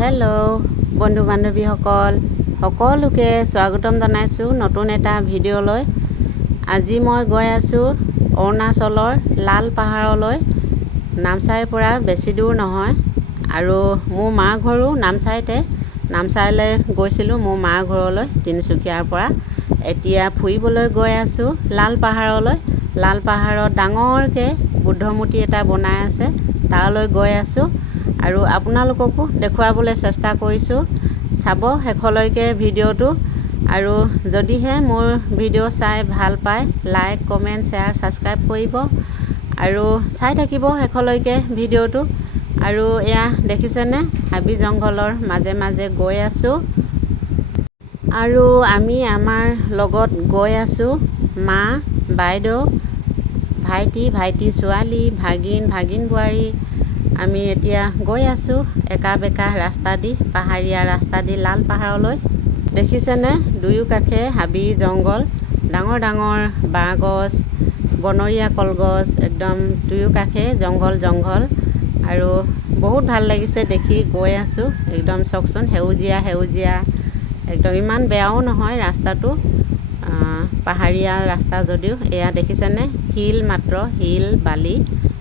Hello' বন্ধু বান্ধৱীসকল সকলোকে স্বাগতম জনাইছোঁ নতুন এটা ভিডিঅ'লৈ। আজি মই গৈ আছোঁ অৰুণাচলৰ লাল পাহাৰলৈ। নামচাইৰ পৰা বেছি দূৰ নহয় আৰু মোৰ মাৰ ঘৰো নামচাইতে। নামচাইলৈ গৈছিলোঁ মোৰ মাৰ ঘৰলৈ তিনিচুকীয়াৰ পৰা। এতিয়া ফুৰিবলৈ গৈ আছোঁ লাল পাহাৰলৈ। লাল পাহাৰত ডাঙৰকৈ বুদ্ধ মূৰ্তি এটা বনাই আছে, তালৈ গৈ আছোঁ আৰু আপোনালোককো দেখুৱাবলৈ চেষ্টা কৰিছোঁ। চাব শেষলৈকে ভিডিঅ'টো, আৰু যদিহে মোৰ ভিডিঅ' চাই ভাল পায় লাইক কমেণ্ট শ্বেয়াৰ ছাবস্ক্ৰাইব কৰিব আৰু চাই থাকিব শেষলৈকে ভিডিঅ'টো। আৰু এয়া দেখিছেনে, হাবি জংঘলৰ মাজে মাজে গৈ আছোঁ আৰু আমি আমাৰ লগত গৈ আছোঁ মা, বাইদেউ, ভাইটি ছোৱালী, ভাগিন বোৱাৰী। আমি এতিয়া গৈ আছোঁ একা বেকা ৰাস্তা দি, পাহাৰীয়া ৰাস্তা দি লাল পাহাৰলৈ। দেখিছেনে দুয়ো কাষে হাবি জংঘল, ডাঙৰ ডাঙৰ বাঁহ গছ, বনৰীয়া কলগছ, একদম দুয়ো কাষে জংঘল আৰু বহুত ভাল লাগিছে দেখি। গৈ আছোঁ একদম চাওকচোন, সেউজীয়া একদম, ইমান বেয়াও নহয় ৰাস্তাটো, পাহাৰীয়া ৰাস্তা যদিও। এয়া দেখিছেনে, শিল, মাত্ৰ শিল বালি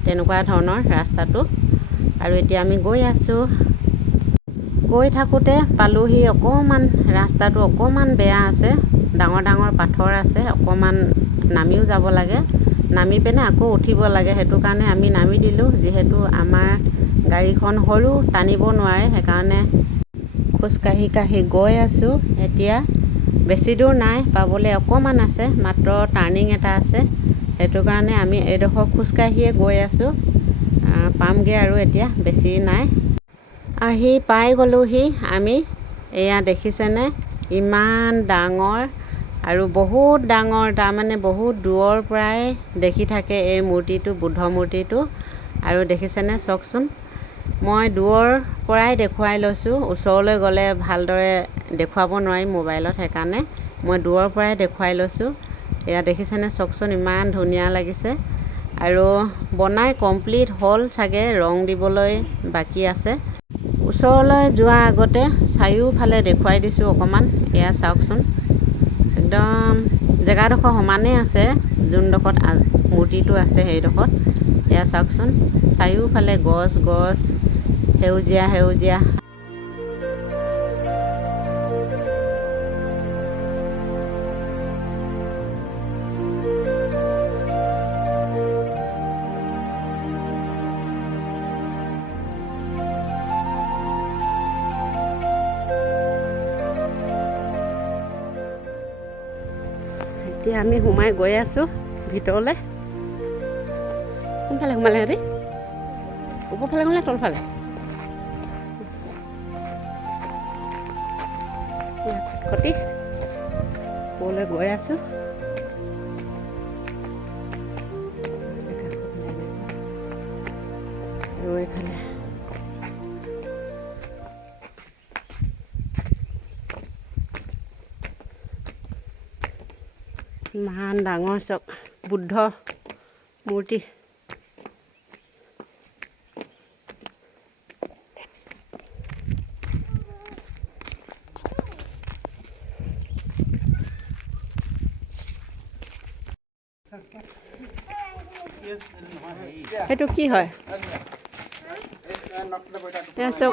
তেনেকুৱা ধৰণৰ ৰাস্তাটো। আৰু এতিয়া আমি গৈ আছোঁ। গৈ থাকোঁতে পালোহি অকণমান, ৰাস্তাটো অকণমান বেয়া আছে, ডাঙৰ পাথৰ আছে, অকণমান নামিও যাব লাগে, নামি পিনে আকৌ উঠিব লাগে। সেইটো কাৰণে আমি নামি দিলোঁ, যিহেতু আমাৰ গাড়ীখন সৰু, টানিব নোৱাৰে, সেইকাৰণে খোজকাঢ়ি গৈ আছোঁ। এতিয়া বেছি দূৰ নাই, পাবলৈ অকণমান আছে, মাত্ৰ টাৰ্ণিং এটা আছে। সেইটো কাৰণে আমি এইডোখৰ খোজকাঢ়িয়ে গৈ আছোঁ, পামগৈ আৰু এতিয়া বেছি নাই। আহি পাই গ'লোহি আমি। এয়া দেখিছেনে, ইমান ডাঙৰ আৰু বহুত ডাঙৰ, তাৰমানে বহুত দূৰৰ পৰাই দেখি থাকে এই মূৰ্তিটো, বুদ্ধ মূৰ্তিটো। আৰু দেখিছেনে চাওকচোন, মই দূৰৰ পৰাই দেখুৱাই লৈছোঁ, ওচৰলৈ গ'লে ভালদৰে দেখুৱাব নোৱাৰিম মোবাইলত, সেইকাৰণে মই দূৰৰ পৰাই দেখুৱাই লৈছোঁ। এয়া দেখিছেনে চাওকচোন, ইমান ধুনীয়া লাগিছে। আৰু বনাই কমপ্লিট হ'ল চাগে, ৰং দিবলৈ বাকী আছে। ওচৰলৈ যোৱা আগতে চাৰিওফালে দেখুৱাই দিছোঁ অকণমান। এয়া চাওকচোন, একদম জেগাডোখৰ সমানেই আছে, যোনডোখৰত মূৰ্তিটো আছে সেইডোখৰত। এয়া চাওকচোন, চাৰিওফালে গছ সেউজীয়া। এতিয়া আমি সোমাই গৈ আছোঁ ভিতৰলৈ। কোনফালে সোমালে সিহঁতি? ওপৰফালে গ'লে তলফালে? খটখটি ওপৰলৈ গৈ আছোঁ। আৰু এইফালে ইমান ডাঙৰ চব বুদ্ধ মূৰ্তি। সেইটো কি হয়? চব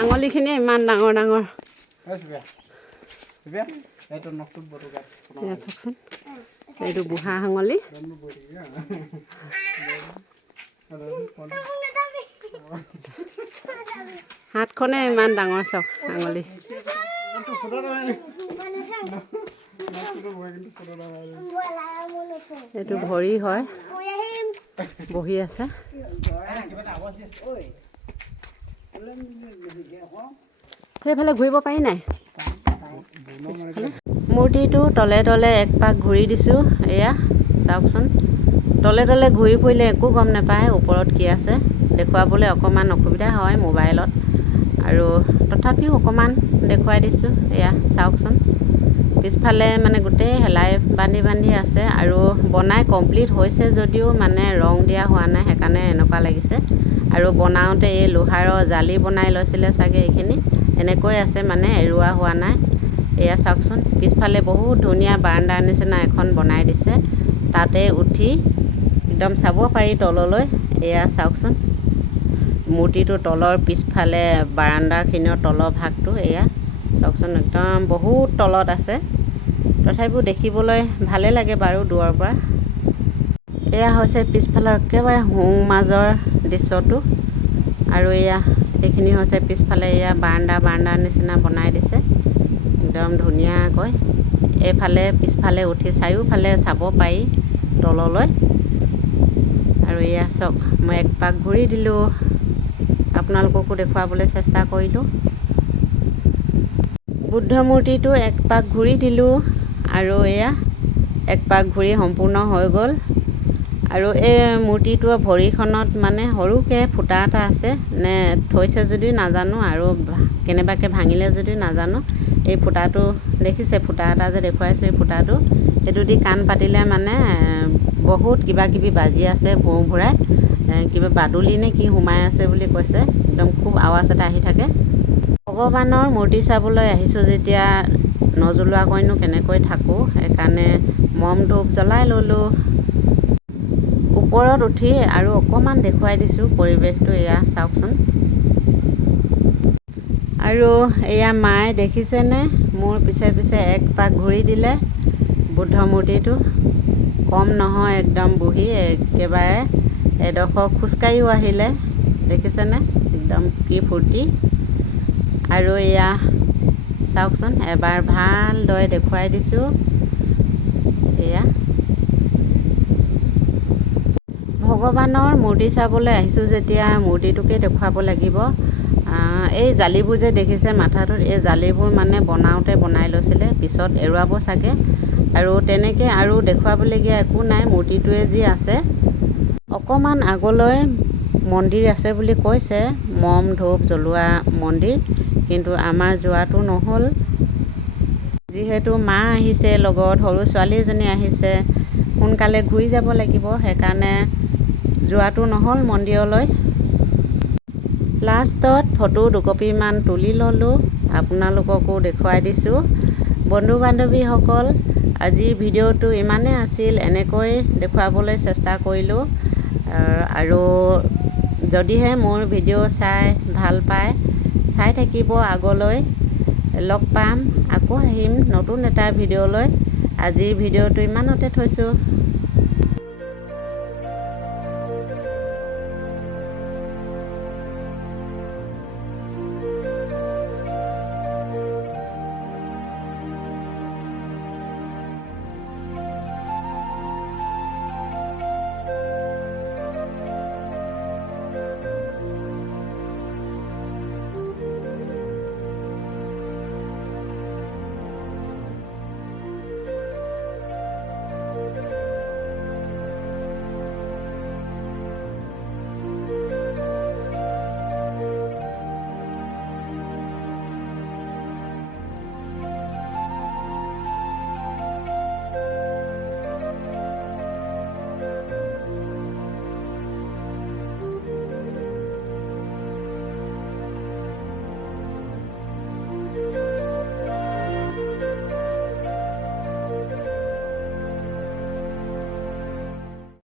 আঙুলিখিনিয়ে ইমান ডাঙৰ। চাওকচোন, এইটো বুঢ়া আঙুলি। হাতখনে ইমান ডাঙৰ চাওক আঙুলি। এইটো ভৰি হয়, বহি আছে। সেইফালে ঘূৰিব পাৰি নাই? মূৰ্তিটো তলে এক পাক ঘূৰি দিছোঁ। এয়া চাওকচোন, তলে ঘূৰি ফুৰিলে একো গম নাপায় ওপৰত কি আছে, দেখুৱাবলৈ অকণমান অসুবিধা হয় মোবাইলত, আৰু তথাপিও অকণমান দেখুৱাই দিছোঁ। এয়া চাওকচোন, পিছফালে মানে গোটেই হেলাই বান্ধি আছে আৰু বনাই কমপ্লিট হৈছে যদিও মানে ৰং দিয়া হোৱা নাই, সেইকাৰণে এনেকুৱা লাগিছে। আৰু বনাওঁতে এই লোহাৰৰ জালি বনাই লৈছিলে চাগে, এইখিনি এনেকৈ আছে মানে এৰুৱা হোৱা নাই। এয়া চাওকচোন, পিছফালে বহুত ধুনীয়া বাৰাণ্ডাৰ নিচিনা এখন বনাই দিছে, তাতে উঠি একদম চাব পাৰি তললৈ। এয়া চাওকচোন, মূৰ্তিটোৰ তলৰ পিছফালে বাৰাণ্ডাখিনিৰ তলৰ ভাগটো এয়া চাওকচোন, একদম বহুত তলত আছে। তথাপিও দেখিবলৈ ভালে লাগে বাৰু দূৰৰ পৰা। এয়া হৈছে পিছফালৰ একেবাৰে সোঁ মাজৰ দৃশ্যটো। আৰু এয়া এইখিনি হৈছে পিছফালে এয়া বাৰাণ্ডাৰ নিচিনা বনাই দিছে একদম ধুনীয়াকৈ। এইফালে পিছফালে উঠি চাৰিওফালে চাব পাৰি তললৈ। আৰু এয়া চাওক, মই এক পাক ঘূৰি দিলোঁ, আপোনালোককো দেখুৱাবলৈ চেষ্টা কৰিলোঁ। বুদ্ধ মূৰ্তিটো এক পাক ঘূৰি দিলোঁ আৰু এয়া এক পাক ঘূৰি সম্পূৰ্ণ হৈ গ'ল। আৰু এই মূৰ্তিটোৰ ভৰিখনত মানে সৰুকৈ ফুটা এটা আছে, নে থৈছে যদিও নাজানো, আৰু কেনেবাকৈ ভাঙিলে যদিও নাজানো। এই ফুটাটো দেখিছে, ফুটা এটা যে দেখুৱাইছোঁ, এই ফুটাটো সেইটো দি কাণ পাতিলে মানে বহুত কিবা কিবি বাজি আছে, ভোঁ ভোৰাই কিবা বাদুলি নে কি সোমাই আছে বুলি কৈছে। একদম খুব আৱাজ এটা আহি থাকে। ভগৱানৰ মূৰ্তি চাবলৈ আহিছোঁ যেতিয়া নজ্বলোৱাকৈনো কেনেকৈ থাকোঁ, সেইকাৰণে মম ধূপ জ্বলাই ল'লোঁ। ওপৰত উঠি আৰু অকণমান দেখুৱাই দিছোঁ পৰিৱেশটো, এয়া চাওকচোন। আৰু এয়া মায়ে দেখিছেনে, মোৰ পিছে পিছে এক পাক ঘূৰি দিলে বুদ্ধ মূৰ্তিটো। কম নহয়, একদম বহি একেবাৰে এডোখৰ খোজকাঢ়িও আহিলে, দেখিছেনে একদম কি ফূৰ্তি। আৰু এয়া চাওকচোন, এবাৰ ভালদৰে দেখুৱাই দিছোঁ। এয়া ভগৱানৰ মূৰ্তি চাবলৈ আহিছোঁ যেতিয়া মূৰ্তিটোকে দেখুৱাব লাগিব। এই জালিবোৰ যে দেখিছে মাথাটোত, এই জালিবোৰ মানে বনাওঁতে বনাই লৈছিলে, পিছত এৰুৱাব চাগে। আৰু তেনেকৈ আৰু দেখুৱাবলগীয়া একো নাই, মূৰ্তিটোৱে যি আছে। অকণমান আগলৈ মন্দিৰ আছে বুলি কৈছে, মম ধূপ জ্বলোৱা মন্দিৰ, কিন্তু আমাৰ যোৱাটো নহ'ল। যিহেতু মা আহিছে লগত, সৰু ছোৱালী এজনী আহিছে, সোনকালে ঘূৰি যাব লাগিব, সেইকাৰণে যোৱাটো নহ'ল মন্দিৰলৈ। লাষ্টত ফটো দুকপিমান তুলি ল'লোঁ, আপোনালোককো দেখুৱাই দিছোঁ। বন্ধু বান্ধৱীসকল, আজিৰ ভিডিঅ'টো ইমানেই আছিল, এনেকৈ দেখুৱাবলৈ চেষ্টা কৰিলোঁ। আৰু যদিহে মোৰ ভিডিঅ' চাই ভাল পায়, চাই থাকিব, আগলৈ লগ পাম, আকৌ আহিম নতুন এটা ভিডিঅ'লৈ। আজিৰ ভিডিঅ'টো ইমানতে থৈছোঁ।